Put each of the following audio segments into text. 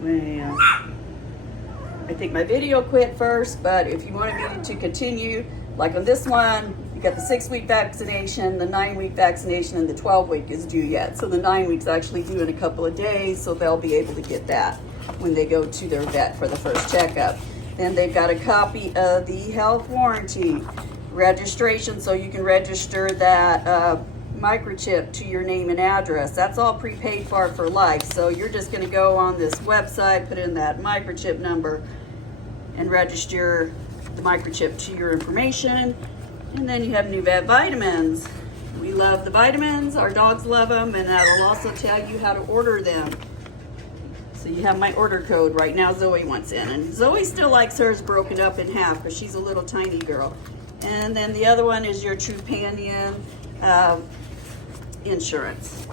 Well, I think my video quit first, but if you wanted me to continue, like on this one, you got the 6-week vaccination, the 9-week vaccination, and the 12-week is due yet. So the 9 weeks actually due in a couple of days, so they'll be able to get that when they go to their vet for the first checkup. Then they've got a copy of the health warranty registration, so you can register that microchip to your name and address. That's all prepaid for life. So you're just going to go on this website, put in that microchip number, and register the microchip to your information. And then you have new vet vitamins. We love the vitamins, our dogs love them, and that'll also tell you how to order them. So you have my order code. Right now Zoe wants in, and Zoe still likes hers broken up in half because she's a little tiny girl. And then the other one is your Trupanion insurance.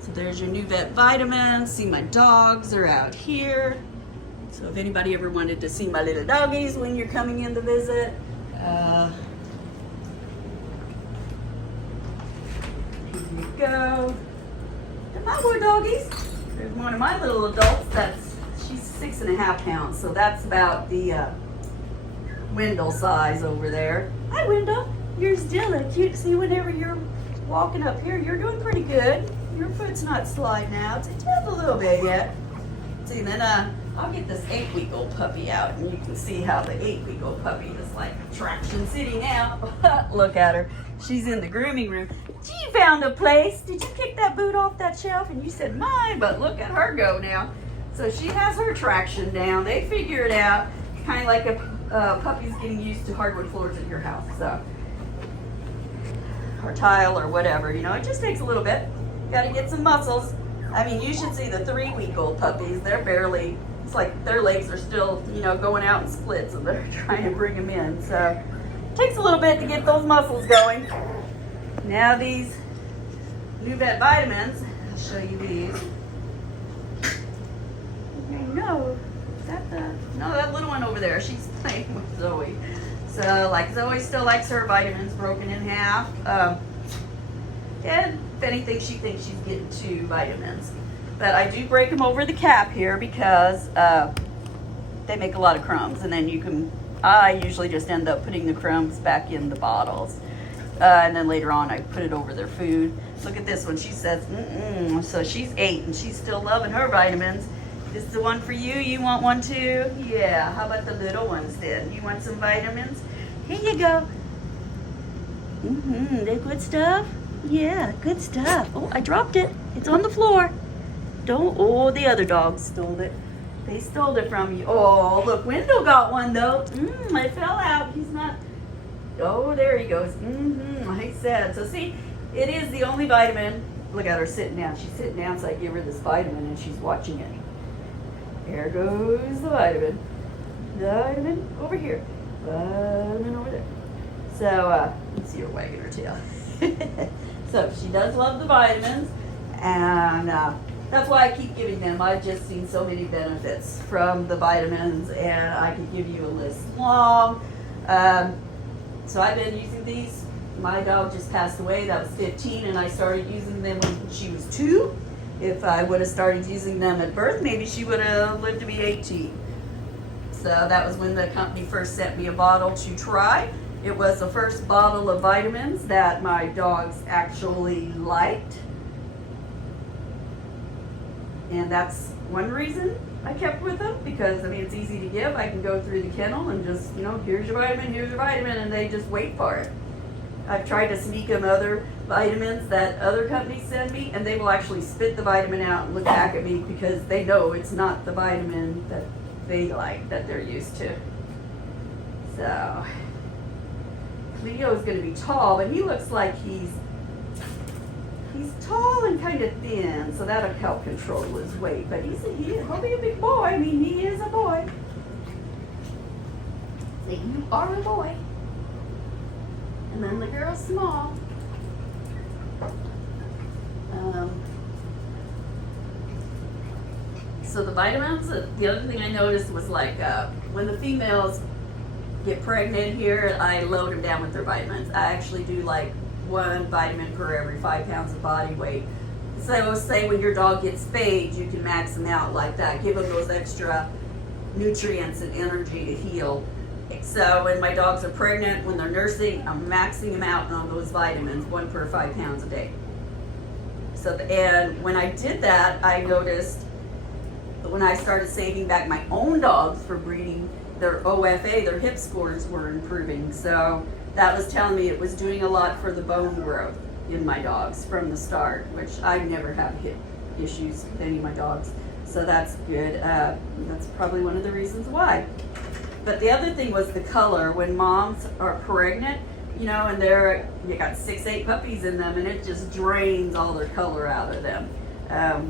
So there's your new vet vitamins. See, my dogs are out here. So if anybody ever wanted to see my little doggies when you're coming in to visit, here you go. And my more doggies. There's one of my little adults she's 6.5 pounds, so that's about the Wendell size over there. Hi Wendell, you're still a cute. See, whenever you're walking up here, you're doing pretty good. Your foot's not sliding out. It's just a little bit yet. See, then I'll get this 8-week-old puppy out, and you can see how the 8-week-old puppy is like traction sitting out. Look at her. She's in the grooming room. She found a place. Did you pick that boot off that shelf? And you said mine, but look at her go now. So she has her traction down. They figure it out, kind of like a puppy's getting used to hardwood floors at your house. So, or tile or whatever, you know, it just takes a little bit. Got to get some muscles. I mean, you should see the 3-week-old puppies. They're barely, it's like their legs are still, you know, going out in splits, and they're trying to bring them in. So it takes a little bit to get those muscles going. Now these new vet vitamins, I'll show you these. No, that little one over there, she's playing with Zoe. So like Zoe still likes her vitamins broken in half. And if anything, she thinks she's getting 2 vitamins. But I do break them over the cap here because they make a lot of crumbs, and then I usually just end up putting the crumbs back in the bottles. And then later on, I put it over their food. Look at this one. She says, So she's 8, and she's still loving her vitamins. This is the one for you. You want one too? Yeah. How about the little ones then? You want some vitamins? Here you go. They're good stuff? Yeah, good stuff. Oh, I dropped it. It's on the floor. Oh, the other dogs stole it. They stole it from you. Oh, look, Wendell got one though. It fell out. He's not. Oh, there he goes. He's sad. So see, it is the only vitamin. Look at her sitting down. She's sitting down, so I give her this vitamin, and she's watching it. There goes the vitamin. Vitamin over here. Vitamin over there. So, let's see her wagging her tail. So she does love the vitamins, and that's why I keep giving them. I've just seen so many benefits from the vitamins, and I could give you a list long. So I've been using these. My dog just passed away. That was 15, and I started using them when she was 2. If I would have started using them at birth, maybe she would have lived to be 18. So that was when the company first sent me a bottle to try. It was the first bottle of vitamins that my dogs actually liked. And that's one reason I kept with them, because, I mean, it's easy to give. I can go through the kennel and just, you know, here's your vitamin, and they just wait for it. I've tried to sneak them other vitamins that other companies send me, and they will actually spit the vitamin out and look back at me because they know it's not the vitamin that they like, that they're used to. So Cleo is going to be tall, but he looks like he's tall and kind of thin, so that'll help control his weight. But he'll be a big boy. I mean, he is a boy. So you are a boy. And then the girl's small. So the vitamins, the other thing I noticed was like when the females get pregnant here, I load them down with their vitamins. I actually do like 1 vitamin per every 5 pounds of body weight So say when your dog gets spayed, you can max them out like that. Give them those extra nutrients and energy to heal. So when my dogs are pregnant, when they're nursing, I'm maxing them out on those vitamins, 1 per 5 pounds a day. So, and when I did that, I noticed when I started saving back my own dogs for breeding, their OFA, their hip scores were improving. So that was telling me it was doing a lot for the bone growth in my dogs from the start, which I never have hip issues with any of my dogs. So that's good. That's probably one of the reasons why. But the other thing was the color. When moms are pregnant, you know, and you got 6-8 puppies in them, and it just drains all their color out of them.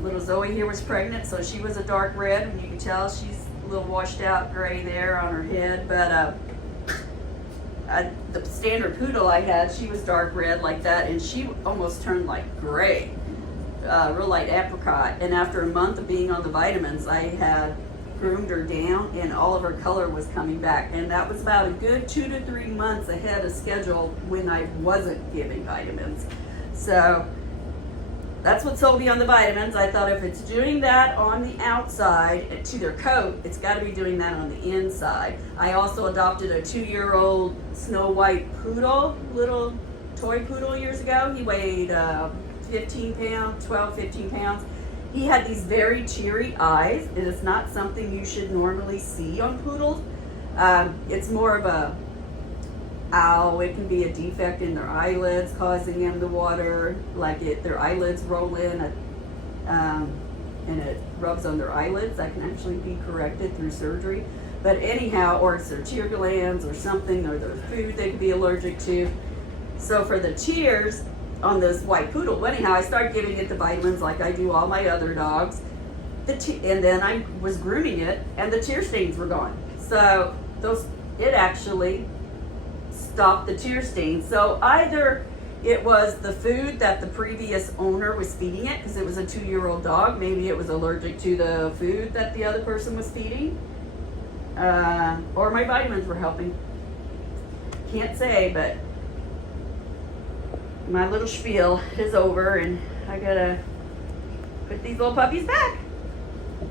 Little Zoe here was pregnant, so she was a dark red, and you can tell she's a little washed out gray there on her head. But the standard poodle I had, she was dark red like that, and she almost turned like gray, real light apricot. And after a month of being on the vitamins, I had groomed her down, and all of her color was coming back. And that was about a good 2 to 3 months ahead of schedule when I wasn't giving vitamins. So that's what sold me on the vitamins. I thought if it's doing that on the outside to their coat, it's got to be doing that on the inside. I also adopted a 2-year-old Snow White poodle, little toy poodle years ago. He weighed 15 pounds, 12, 15 pounds. He had these very teary eyes. It is not something you should normally see on poodles. It's more of it can be a defect in their eyelids causing them to water, their eyelids roll in, and it rubs on their eyelids. That can actually be corrected through surgery. But anyhow, or it's their tear glands or something, or their food they could be allergic to. So for the tears on this white poodle, anyhow, I started giving it the vitamins like I do all my other dogs. And then I was grooming it, and the tear stains were gone. So it actually stopped the tear stains. So either it was the food that the previous owner was feeding it, because it was a 2-year-old dog. Maybe it was allergic to the food that the other person was feeding, or my vitamins were helping. Can't say, but my little spiel is over, and I gotta put these little puppies back.